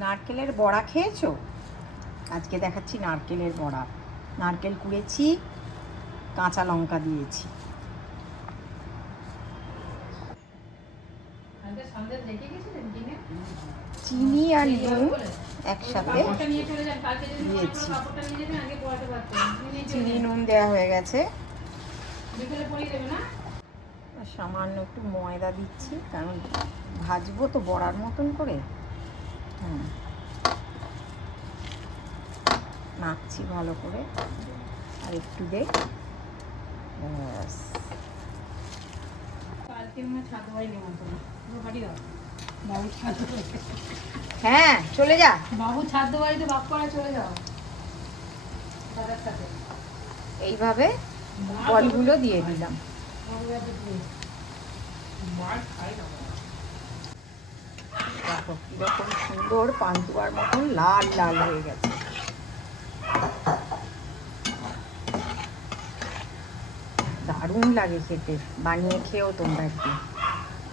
নারকেলের বড়া খেয়েছো? আজকে দেখাচ্ছি নারকেলের বড়া। নারকেল কুড়েছি, কাঁচা লঙ্কা দিয়েছি। চিনি আর নুন একসাথে দিয়েছি। চিনি নুন দেওয়া হয়ে গেছে। সামান্য একটু ময়দা দিচ্ছি, কারণ ভাজবো তো বড়ার মতন করে। মাখছি ভালো করে, আর একটু দে। ব্যাস। হ্যাঁ, চলে যা বাবু ছাদ বাড়িতে বাপ করা, চলে যাও দাদার সাথে। এইভাবে বলগুলো দিয়ে দিলাম। দেখো কিরকম সুন্দর পান্তুয়ার মতন লাল লাল হয়ে গেছে। দারুণ লাগে খেতে, বানিয়ে খেয়েও তোমরা একটু।